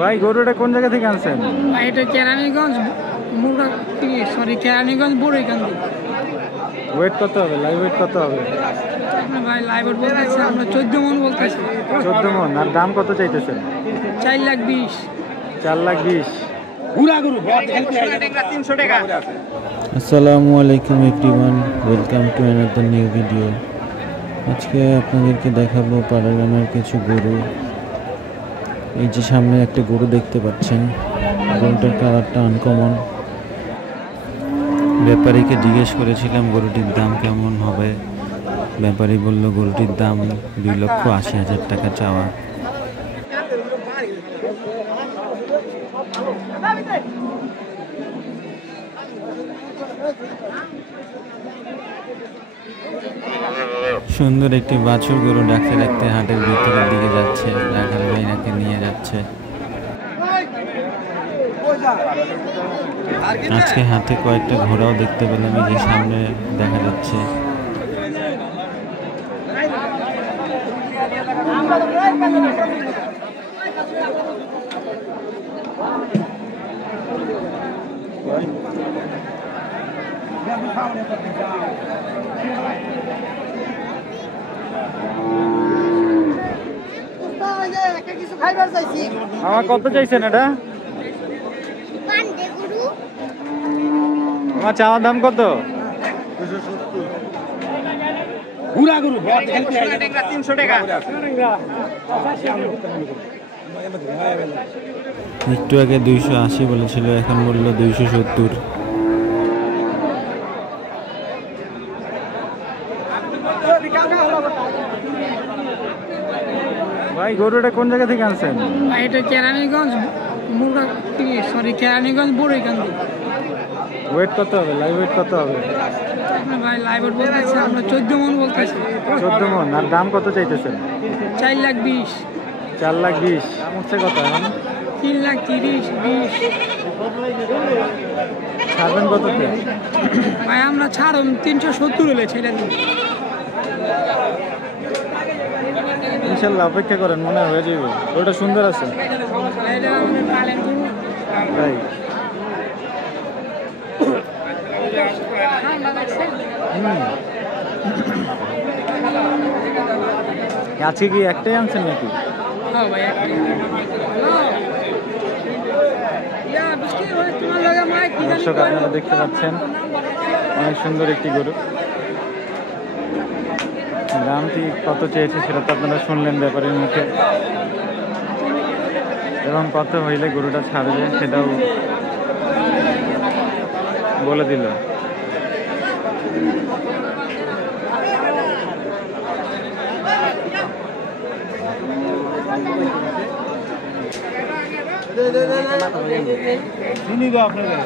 ভাই গরুটা কোন জায়গা থেকে আনছেন? ভাই এটা কেরানীগঞ্জ কেরানীগঞ্জ বড়ইকান্দি। ওয়েট কত হবে? লাইভ ওয়েট কত হবে? আপনার ভাই লাইভ ওয়েট বলতেছে আমরা 14 মন বলতেছি। 14 মন। আর দাম কত চাইতেছেন? 4,20,000। 4,20,000। আসসালামু আলাইকুম everyone, welcome to another new video. আজকে আপনাদেরকে দেখাবো পাড়াগানার কিছু গরু। এই যে সামনে একটা গরু দেখতে পাচ্ছেন, গরুটার কালারটা আনকমন। ব্যাপারীকে জিজ্ঞেস করেছিলাম গরুটির দাম কেমন হবে। ব্যাপারী বলল গরুটির দাম 2,80,000 টাকা চাওয়া। সুন্দর একটি বাছুর গরু ডাকতে ডাকতে হাটের ভিতরের দিকে যাচ্ছে। রাখাল ভাই নাকি নিয়ে যাচ্ছে। আজকে হাতে কয়েকটা ঘোড়াও দেখতে পেলাম, এই যে সামনে দেখা যাচ্ছে। আমার কত চাইছেন এটা? আমার চাওয়ার দাম কত? 300 টাকা। একটু আগে 280 বলেছিল, এখন বললো 270। ভাই গরুটা কোন জায়গা থেকে আনছেন? ভাই এটা কেরানীগঞ্জ কেরানীগঞ্জ বড়ইকান্দি। ওয়েট কত হবে? লাইভ ওয়েট কত হবে? আপনার ভাই লাইভ ওয়েট বলতেছে আমরা 14 মন বলতেছি। 14 মন। আর দাম কত চাইতেছেন? 4,20,000। 4,20,000। দাম হচ্ছে কত এখন? 3,30,000, 20। ছাড়বেন কততে? ভাই আমরা ছাড়ুন 370 হলে ছেড়ে দিন। ইনশাল্লাহ অপেক্ষা করেন, মনে হয়ে যাবে। ওটা সুন্দর আছে তাই। আজকে কি একটাই আনছেন নাকি? দর্শক আপনারা দেখতে পাচ্ছেন অনেক সুন্দর একটি গরু। দামটি কত চেয়েছে সেটা তো আপনারা শুনলেন ব্যাপারীর মুখে, এবং কত হইলে গরুটা ছাড়বে সেটাও বলে দিল। শুনি তো আপনাদের